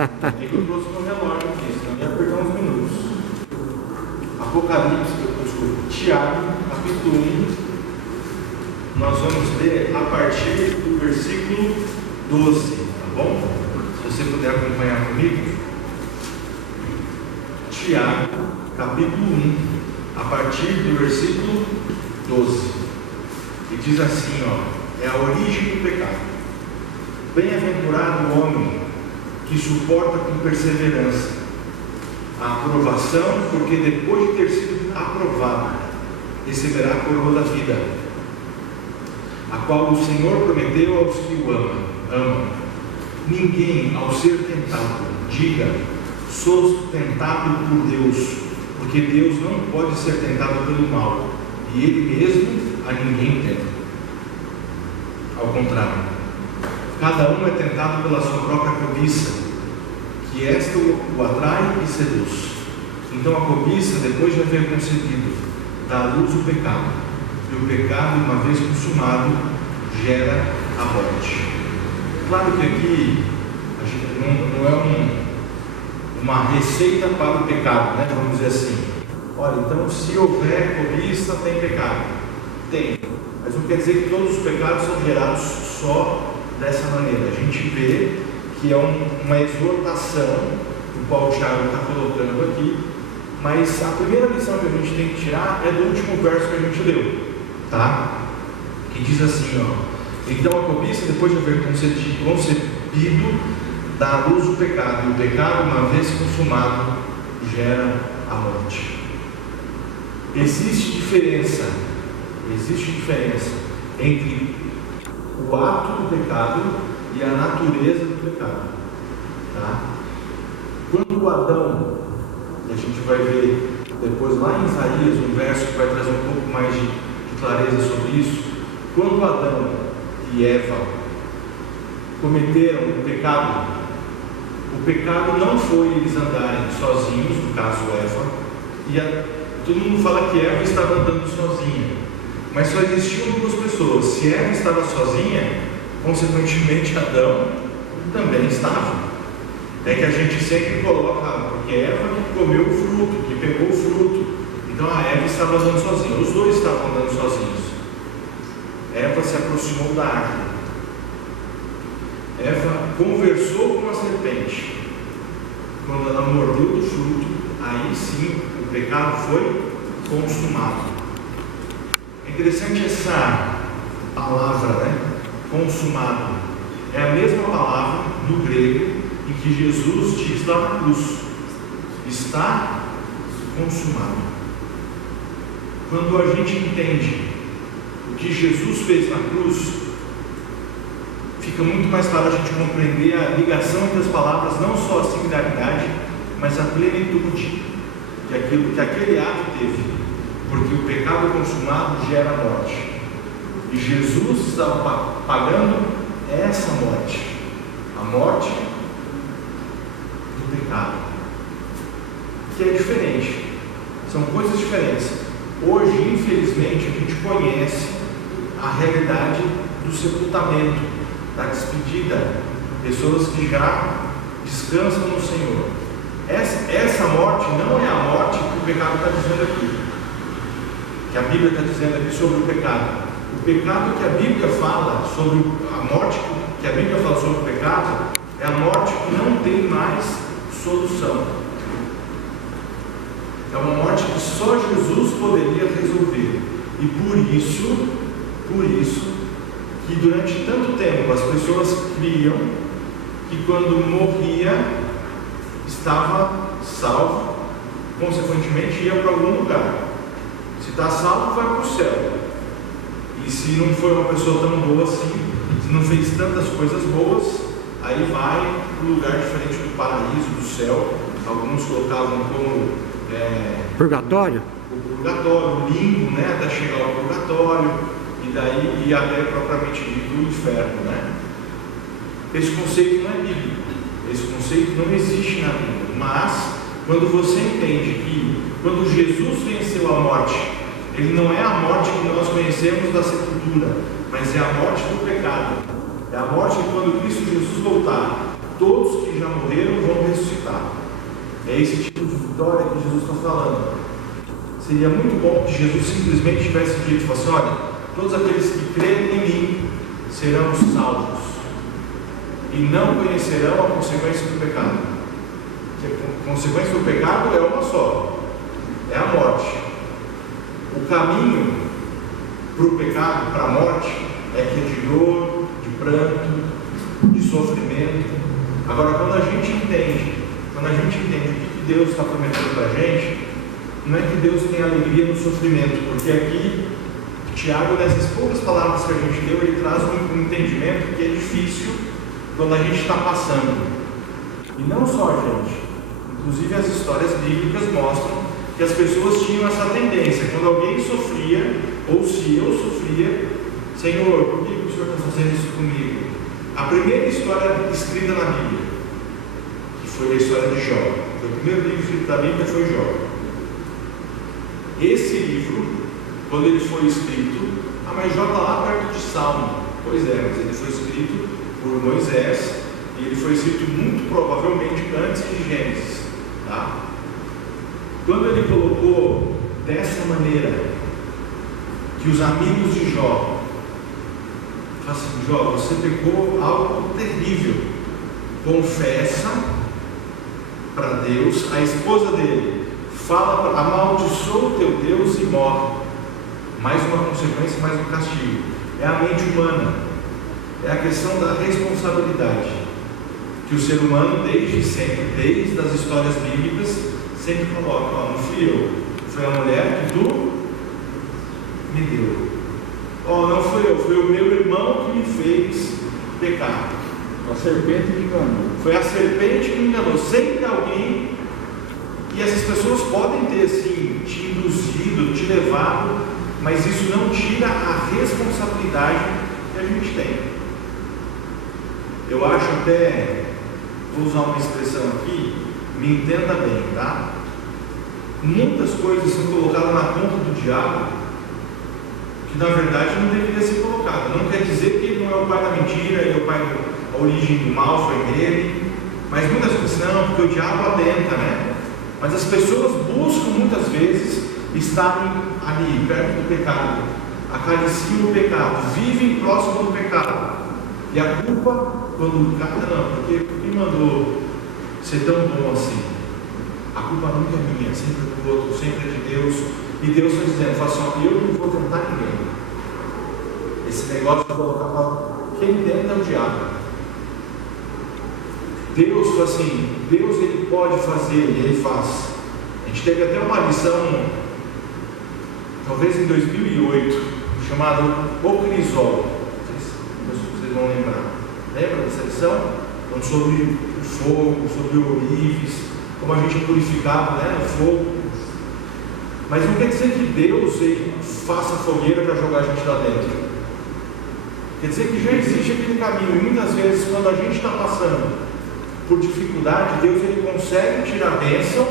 Tem que eu trouxe no relógio aqui, senão ia apertar uns minutos. Apocalipse, desculpa, Tiago, capítulo 1, nós vamos ler a partir do versículo 12, tá bom? Se você puder acompanhar comigo. Tiago, capítulo 1, a partir do versículo 12. E diz assim, ó, é a origem do pecado. Bem-aventurado o homem que suporta com perseverança a aprovação, porque depois de ter sido aprovado, receberá a coroa da vida, a qual o Senhor prometeu aos que o amam. Ninguém, ao ser tentado, diga, sou tentado por Deus, porque Deus não pode ser tentado pelo mal, e Ele mesmo a ninguém tenta. Ao contrário, cada um é tentado pela sua própria cobiça, que esta o atrai e seduz. Então a cobiça, depois de haver concebido, dá à luz o pecado, e o pecado, uma vez consumado, gera a morte. Claro que aqui a gente não é uma receita para o pecado, né? Vamos dizer assim, olha, então se houver cobiça, tem pecado. Tem, mas não quer dizer que todos os pecados são gerados só dessa maneira. A gente vê que é uma exortação, o qual o Tiago está colocando aqui, mas a primeira lição que a gente tem que tirar é do último verso que a gente leu, tá? Que diz assim, ó, então a cobiça, depois de haver concebido, dá à luz o pecado, e o pecado, uma vez consumado, gera a morte. Existe diferença entre o ato do pecado e a natureza do pecado, tá? Quando o Adão, e a gente vai ver depois lá em Isaías, um verso que vai trazer um pouco mais de clareza sobre isso, quando Adão e Eva cometeram o pecado não foi eles andarem sozinhos, no caso Eva, todo mundo fala que Eva estava andando sozinha, mas só existiam duas pessoas. Se Eva estava sozinha, consequentemente Adão também estava. É que a gente sempre coloca, porque Eva que comeu o fruto, que pegou o fruto, então a Eva estava andando sozinha, os dois estavam andando sozinhos. Eva se aproximou da árvore, Eva conversou com a serpente. Quando ela mordeu do fruto, aí sim o pecado foi consumado. É interessante essa palavra, né? Consumado. É a mesma palavra no grego em que Jesus diz lá na cruz: está consumado. Quando a gente entende o que Jesus fez na cruz, fica muito mais claro a gente compreender a ligação entre as palavras, não só a similaridade, mas a plenitude de aquilo que aquele ato teve, porque o pecado consumado gera morte, e Jesus estava pagando essa morte, a morte do pecado, que é diferente, são coisas diferentes. Hoje, infelizmente, a gente conhece a realidade do sepultamento, da despedida, pessoas que já descansam no Senhor. Essa morte não é a morte que o pecado está dizendo aqui, que a Bíblia está dizendo aqui sobre o pecado. O pecado que a Bíblia fala sobre a morte que a Bíblia fala sobre o pecado é a morte que não tem mais solução. É uma morte que só Jesus poderia resolver. E por isso que durante tanto tempo as pessoas criam que quando morria estava salvo, consequentemente ia para algum lugar. Se está salvo, vai para o céu. E se não for uma pessoa tão boa assim, se não fez tantas coisas boas, aí vai para um lugar diferente do paraíso, do céu. Alguns colocavam como purgatório? O purgatório, o limbo, né, até chegar ao purgatório, e daí ir até propriamente dito o inferno, né? Esse conceito não é bíblico, esse conceito não existe na Bíblia, mas quando você entende que quando Jesus venceu a morte, ele não é a morte que nós conhecemos da sepultura, mas é a morte do pecado, é a morte que quando Cristo Jesus voltar, todos que já morreram vão É esse tipo de vitória que Jesus está falando. Seria muito bom que Jesus simplesmente tivesse dito assim: olha, todos aqueles que creem em mim serão salvos e não conhecerão a consequência do pecado. A consequência do pecado é uma só, é a morte. O caminho para o pecado, para a morte, é que é de dor, de pranto, de sofrimento. Agora, quando a gente entende o que Deus está prometendo para a gente, não é que Deus tem alegria no sofrimento, porque aqui Tiago, nessas poucas palavras que a gente deu, ele traz um entendimento que é difícil quando a gente está passando. E não só a gente, inclusive as histórias bíblicas mostram que as pessoas tinham essa tendência. Quando alguém sofria, ou se eu sofria: Senhor, por que o Senhor está fazendo isso comigo? A primeira história escrita na Bíblia, que foi a história de Jó, o primeiro livro escrito da Bíblia foi Jó. Esse livro, quando ele foi escrito, mas Jó está lá perto de Salmo. Pois é, mas ele foi escrito por Moisés, e ele foi escrito muito provavelmente antes de Gênesis, tá? Quando ele colocou dessa maneira, que os amigos de Jó falam assim: Jó, você pecou algo terrível, confessa para Deus. A esposa dele fala: amaldiçoa o teu Deus e morre. Mais uma consequência, mais um castigo. É a mente humana, é a questão da responsabilidade, que o ser humano desde sempre, desde as histórias bíblicas, sempre coloca: não fui eu, foi a mulher que tu me deu. Não fui eu, foi o meu irmão que me fez pecar. A serpente me enganou. Foi a serpente que me enganou. Sempre alguém, e essas pessoas podem ter sim te induzido, te levado, mas isso não tira a responsabilidade que a gente tem. Eu acho até, vou usar uma expressão aqui, me entenda bem, tá? Muitas coisas são colocadas na conta do diabo que na verdade não deveria ser colocada. Não quer dizer que ele não é o pai da mentira, ele é o pai a origem do mal foi nele, mas muitas vezes não, porque o diabo atenta, né? Mas as pessoas buscam muitas vezes estarem ali, perto do pecado, acariciam o pecado, vivem próximo do pecado, e a culpa, quando o cara, não, porque quem mandou ser tão bom assim? A culpa nunca é minha, sempre é do outro, sempre é de Deus. E Deus está dizendo: fala assim, eu não vou tentar ninguém. Esse negócio de colocar para quem tenta é o diabo. Deus fala assim, Deus ele pode fazer e ele faz. A gente teve até uma lição, talvez em 2008, chamada O Crisol. Não sei se vocês vão lembrar. Lembra dessa lição? Falando sobre o fogo, sobre o ourives, como a gente purificava, né, no fogo. Mas não quer dizer que Deus ele faça fogueira para jogar a gente lá dentro. Quer dizer que já existe aquele caminho. E muitas vezes, quando a gente está passando por dificuldade, Deus ele consegue tirar a bênção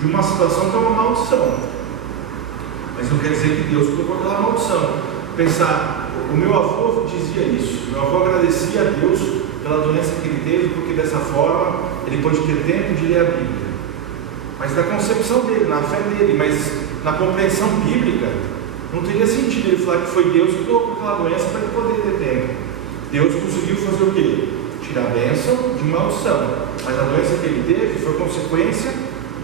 de uma situação que é uma maldição. Mas não quer dizer que Deus colocou aquela maldição. Pensar, o meu avô dizia isso. Meu avô agradecia a Deus pela doença que ele teve, porque dessa forma ele pôde ter tempo de ler a Bíblia. Mas na concepção dele, na fé dele, mas na compreensão bíblica, não teria sentido ele falar que foi Deus que colocou aquela doença para ele poder ter tempo. Deus conseguiu fazer o quê? Tirar a bênção de maldição. Mas a doença que ele teve foi consequência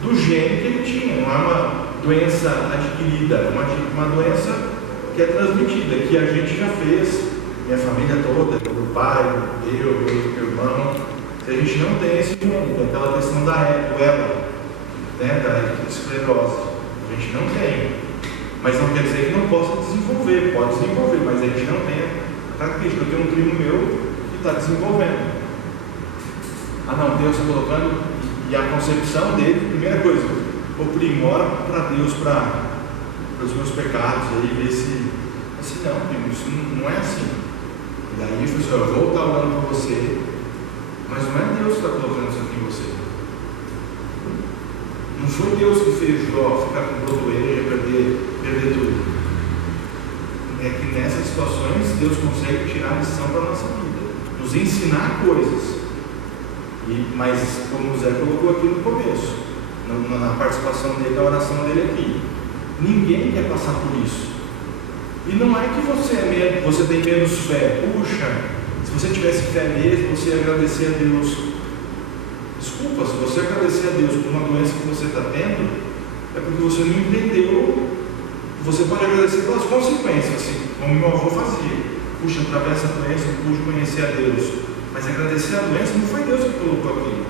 do gene que ele tinha. Não é uma doença adquirida, é uma doença que é transmitida, que a gente já fez, minha família toda, meu pai, eu, meu irmão. Se a gente não tem esse gene, aquela questão do ela, né, da esclerose, a gente não tem. Mas não quer dizer que não possa desenvolver, pode desenvolver, mas a gente não tem a característica. Eu tenho um primo meu que está desenvolvendo. Não, Deus está colocando, e a concepção dele, primeira coisa, o primo, ora para Deus, para os meus pecados, aí ver se, assim, não, primo, isso não é assim. E daí ele falou assim: eu vou estar orando por você, mas não é Deus que está colocando isso aqui em você. Não foi Deus que fez Jó ficar com brotoeira, perder tudo. É que nessas situações Deus consegue tirar a lição para a nossa vida, nos ensinar coisas. Mas como o Zé colocou aqui no começo, na participação dele, na oração dele aqui. Ninguém quer passar por isso. E não é que você tem menos fé. Puxa, se você tivesse fé mesmo, você ia agradecer a Deus. Desculpa, se você agradecer a Deus por uma doença que você está tendo, é porque você não entendeu. Você pode agradecer pelas consequências, assim, como meu avô fazia. Puxa, através dessa doença eu pude conhecer a Deus. Mas agradecer a doença não foi Deus que colocou aquilo.